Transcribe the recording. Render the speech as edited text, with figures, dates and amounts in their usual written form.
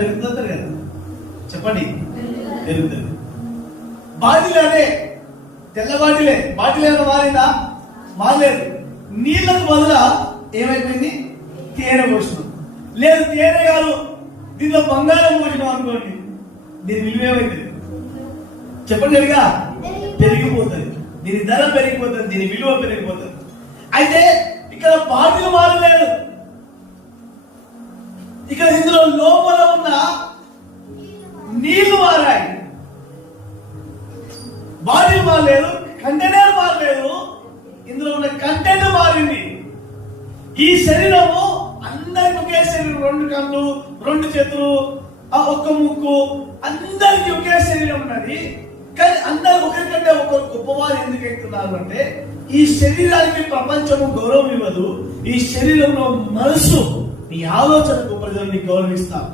పెరుగుతుంది కదా, చెప్పండి, పెరుగుతుంది. బాటిల్ అదే తెల్ల బాటిలే, బాటిల్ ఏమైనా మారిందా? మారలేదు. నీళ్లకు బదులా ఏమైపోయింది? తేనె పోసినాం. లేదు తేనె కాదు, దీనిలో బంగారం పోసినాం అనుకోండి, దీని విలువ ఏమైతుంది? చెప్పండి సరిగా, పెరిగిపోతుంది. దీని ధర పెరిగిపోతుంది, దీని విలువ పెరిగిపోతుంది. అయితే ఇక్కడ బాటిల్ మారలేదు, ఇక్కడ ఇందులో లోపల ఉన్న నీళ్లు మారాయి. బాటిల్ మారలేదు, కంటైనర్ మారలేదు, ఇందులో ఉన్న కంటెంట్ మారింది. ఈ శరీరము అందరికి ఒకే శరీరం, 2 కళ్ళు, 2 చేతులు, ఒక్క ముక్కు, అందరికి ఒకే శరీరం ఉన్నది. కానీ అందరు ఒకరికంటే ఒకరు గొప్పవారు ఎందుకు అవుతున్నారు అంటే, ఈ శరీరానికి ప్రపంచము గౌరవం ఇవ్వదు. ఈ శరీరంలో మనసు, ఈ ఆలోచనకు ప్రజల్ని గౌరవిస్తారు.